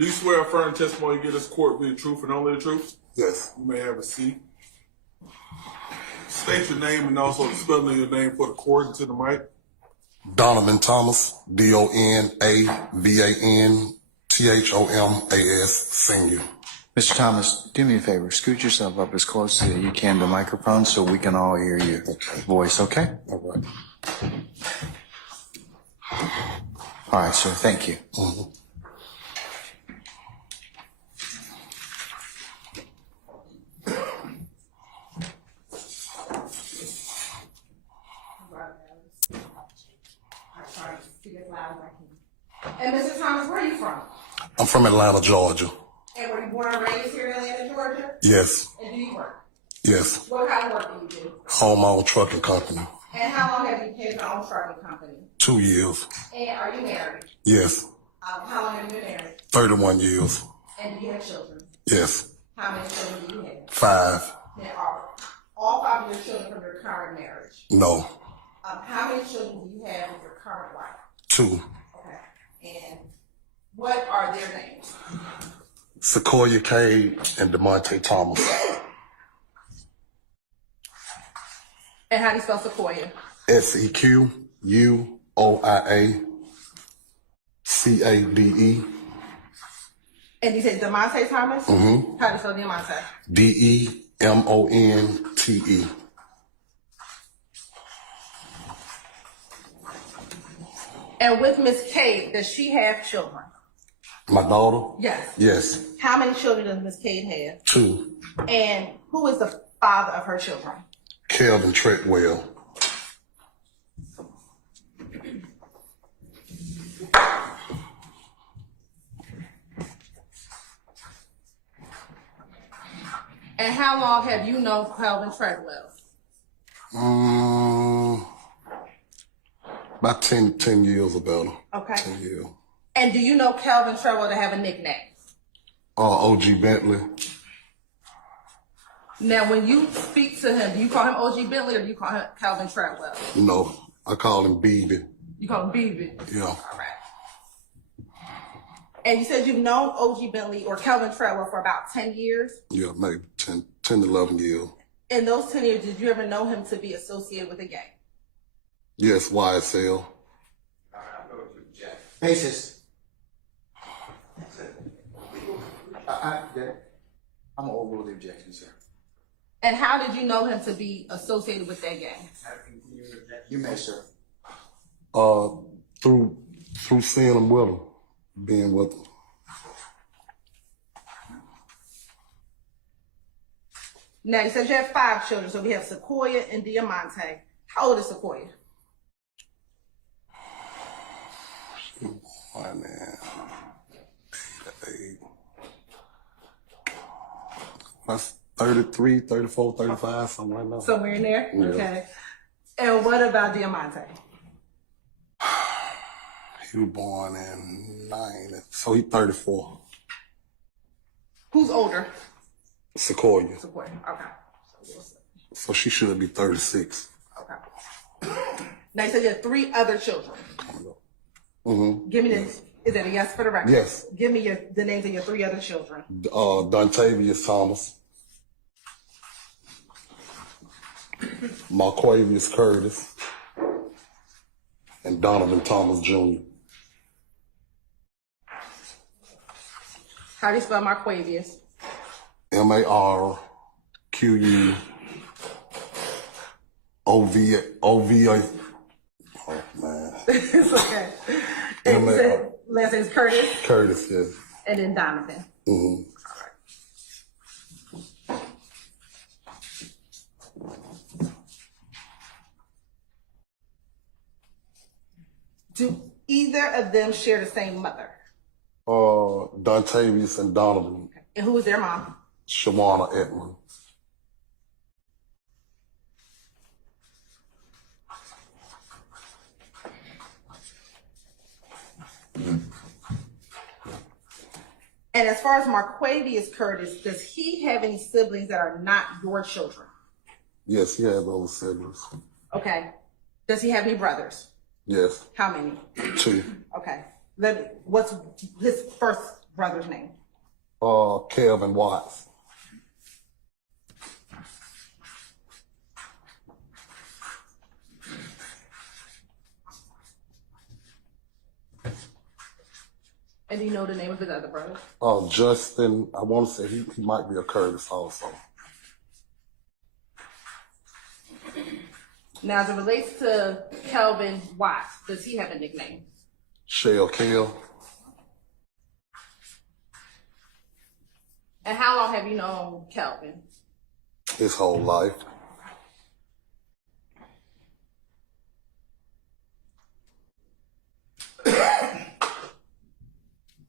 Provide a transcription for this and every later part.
Do you swear affirm testimony you give this court be the truth and only the truth? Yes. You may have a seat. State your name and also the spelling of your name for the court and to the mic. Donovan Thomas, DONAVANTHOMAS, Sr. Mr. Thomas, do me a favor. Scoot yourself up as close as you can to the microphone so we can all hear your voice, okay? All right. All right, sir. Thank you. Mm-hmm. And Mr. Thomas, where are you from? I'm from Atlanta, Georgia. And were you born and raised here in Atlanta, Georgia? Yes. And do you work? Yes. What kind of work do you do? Own my own trucking company. And how long have you had your own trucking company? 2 years. And are you married? Yes. How long have you been married? 31 years. And do you have children? Yes. How many children do you have? 5. Now, are all 5 of your children from your current marriage? No. How many children do you have with your current wife? 2. Okay. And what are their names? Sequoia Cade and Deamonte Thomas. And how do you spell Sequoia? SEQUOIACADE. And you said Deamonte Thomas? Mm-hmm. How do you spell Deamonte? DEMONTE. And with Miss Cade, does she have children? My daughter? Yes. Yes. How many children does Miss Cade have? 2. And who is the father of her children? Kelvin Treadwell. And how long have you known Kelvin Treadwell? About 10 years about. Okay. 10 years. And do you know Kelvin Treadwell to have a nickname? OG Bentley. Now, when you speak to him, do you call him OG Bentley or do you call him Kelvin Treadwell? No, I call him BB. You call him BB? Yeah. All right. And you said you've known OG Bentley or Kelvin Treadwell for about 10 years? Yeah, maybe 10 to 11 years. In those 10 years, did you ever know him to be associated with a gang? Yes, YSL. Basis. I'm gonna overrule the objection, sir. And how did you know him to be associated with that gang? You may, sir. Through seeing him with him, being with him. Now, you said you have 5 children, so we have Sequoia and Deamonte. How old is Sequoia? Why, man? That's 33, 34, 35, something like that. Somewhere in there? Yeah. Okay. And what about Deamonte? He was born in 90, so he's 34. Who's older? Sequoia. Sequoia. Okay. So she should be 36. Okay. Now you said you have 3 other children. Mm-hmm. Give me this. Is that a yes for the record? Yes. Give me the names of your 3 other children. Dontavius Thomas. Marquavius Curtis. And Donovan Thomas Jr. How do you spell Marquavius? MARQUOVA. Oh, man. It's okay. And you said last name is Curtis? Curtis, yes. And then Donovan. Mm-hmm. Do either of them share the same mother? Dontavius and Donovan. And who is their mom? Shawana Edmond. And as far as Marquavius Curtis, does he have any siblings that are not your children? Yes, he has those siblings. Okay. Does he have any brothers? Yes. How many? 2. Okay. What's his first brother's name? Kelvin Watts. And do you know the name of his other brother? Justin, I want to say he might be a Curtis also. Now, as it relates to Kelvin Watts, does he have a nickname? Shell Kel. And how long have you known Kelvin? His whole life.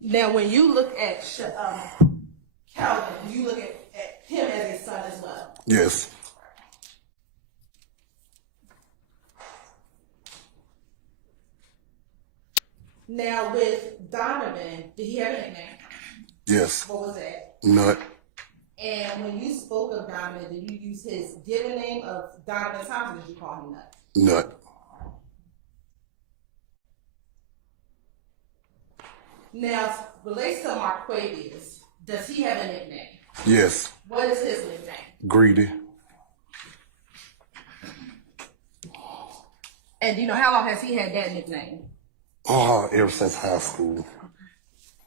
Now, when you look at Kelvin, you look at him as his son as well. Yes. Now, with Donovan, did he have a nickname? Yes. What was that? Nut. And when you spoke of Donovan, did you use his given name of Donovan Thomas, or did you call him Nut? Nut. Now, relates to Marquavius, does he have a nickname? Yes. What is his nickname? Greedy. And do you know how long has he had that nickname? Ever since high school.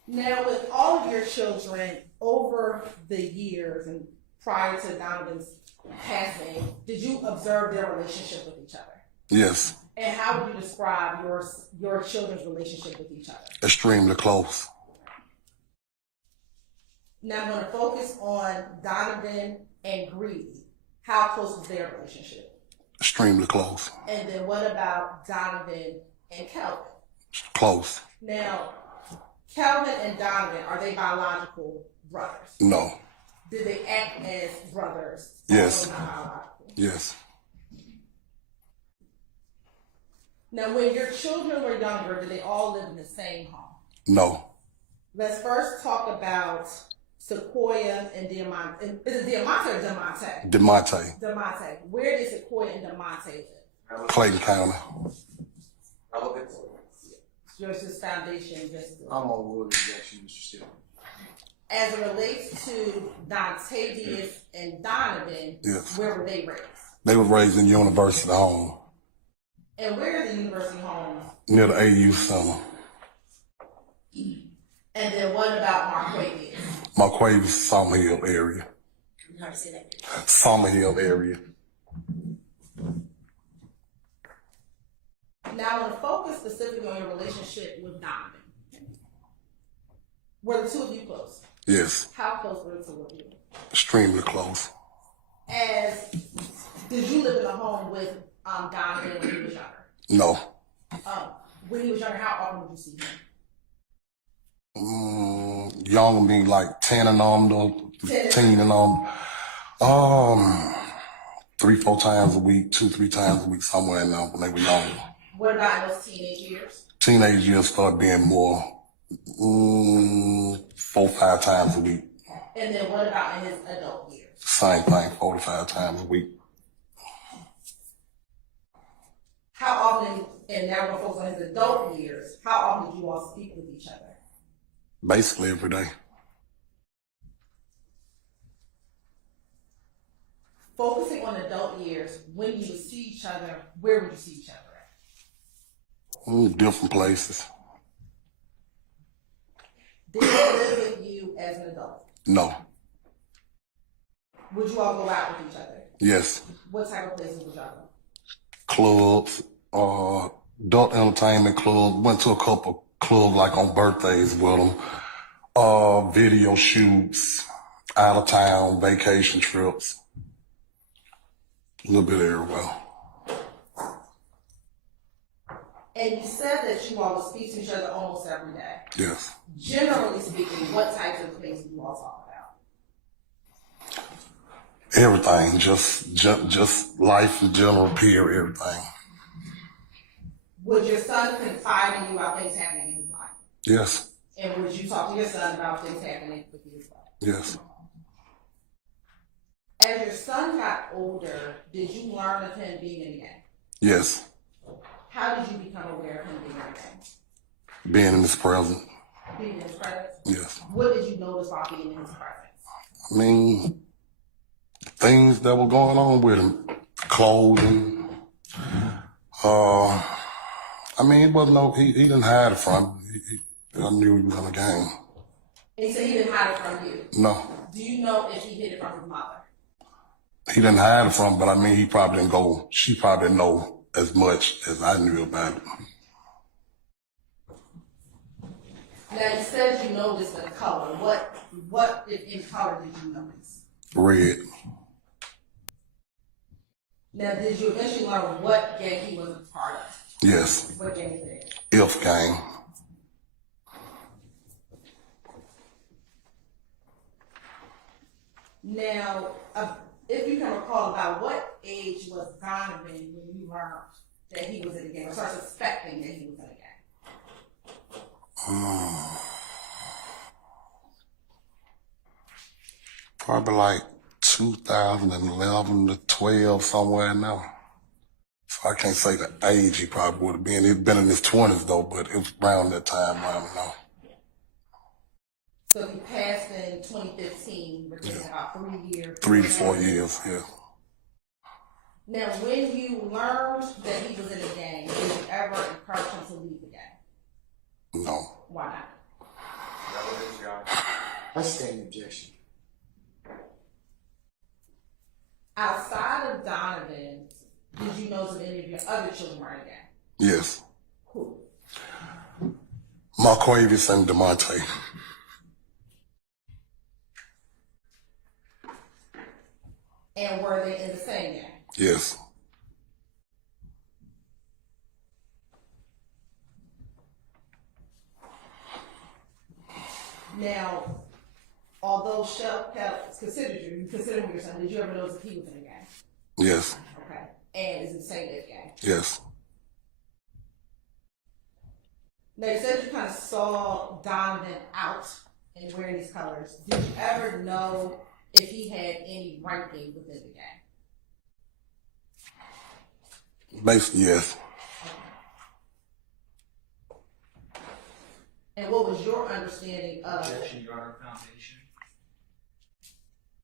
Now, with all of your children over the years and prior to Donovan's passing, did you observe their relationship with each other? Yes. And how would you describe your children's relationship with each other? Extremely close. Now, I'm going to focus on Donovan and Greedy. How close was their relationship? Extremely close. And then what about Donovan and Kelvin? Close. Now, Kelvin and Donovan, are they biological brothers? No. Did they act as brothers? Yes. Although not biological? Yes. Now, when your children were younger, did they all live in the same home? No. Let's first talk about Sequoia and Deamonte. Is it Deamonte or Deamonte? Deamonte. Deamonte. Where did Sequoia and Deamonte live? Clayton County. George's Foundation. I'm on Wood objection, Mr. Steele. As it relates to Dontavius and Donovan, Yes. where were they raised? They were raised in University Home. And where are the university homes? Near the AU Center. And then what about Marquavius? Marquavious, Summer Hill area. How to say that? Summer Hill area. Now, I want to focus specifically on your relationship with Donovan. Were the two of you close? Yes. How close were the two of you? Extremely close. Did you live in a home with Donovan when he was younger? No. When he was younger, how often would you see him? Younger me, like 10 and on, 10 and on. 3-4 times a week, 2-3 times a week, somewhere in there when they were younger. What about in those teenage years? Teenage years started being more 4-5 times a week. And then what about in his adult years? Same thing, 4-5 times a week. How often, and now we're focused on his adult years, how often did you all speak with each other? Basically every day. Focusing on adult years, when you would see each other, where would you see each other at? Different places. Did he live with you as an adult? No. Would you all go out with each other? Yes. What type of places would y'all go? Clubs, adult entertainment clubs. Went to a couple clubs like on birthdays with them. Video shoots, out of town, vacation trips. A little bit everywhere. And you said that you all would speak to each other almost every day. Yes. Generally speaking, what types of things do you all talk about? Everything, just life in general, period, everything. Would your son confide in you about things happening in his life? Yes. And would you talk to your son about things happening with you as well? Yes. As your son got older, did you learn of him being in the gang? Yes. How did you become aware of him being in the gang? Being in his presence. being in his presence? Yes. What did you notice while being in his presence? I mean, things that were going on with him, clothing. I mean, it wasn't no, he didn't hide it from me. I knew he was in the game. And he said he didn't hide it from you. No. Do you know if he hid it from his mother? He didn't hide it from, but I mean, he probably didn't go, she probably didn't know as much as I knew about it. Now you said you noticed the color. What if in color did you notice? Red. Now did you eventually learn what gang he was a part of? Yes. What gang is it? If gang. Now, if you can recall, about what age was Donovan when you learned that he was in the gang, or started suspecting that he was in the gang? Probably like 2011 to 12, somewhere in there. So I can't say the age he probably would have been. He'd been in his 20s though, but it was around that time, I don't know. So he passed in 2015, which is about 3 years. 3 to 4 years, yeah. Now, when you learned that he was in a gang, did you ever encourage him to leave the gang? No. Why not? I stand objection. Outside of Donovan, did you know that any of your other children were in a gang? Yes. Who? Marquavius and Deamonte. And were they in the same gang? Yes. Now, although Shell considered you considered him your son, did you ever notice if he was in a gang? Yes. Okay. And is it the same age gang? Yes. Now, you said you kind of saw Donovan out and wearing these colors. Did you ever know if he had any ranking within the gang? Basically, yes. And what was your understanding of Objection, Your Honor, foundation.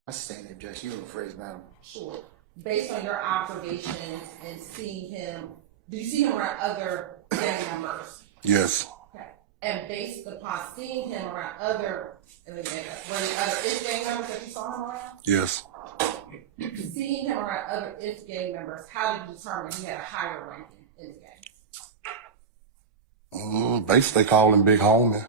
I stand objection. You rephrase, madam. Sure. Based on your observations and seeing him, did you see him around other gang members? Yes. Okay. And based upon seeing him around other, were there other IF gang members that you saw him around? Yes. Seeing him around other IF gang members, how did you determine he had a higher ranking in the gang? Basically, they call him Big Homie.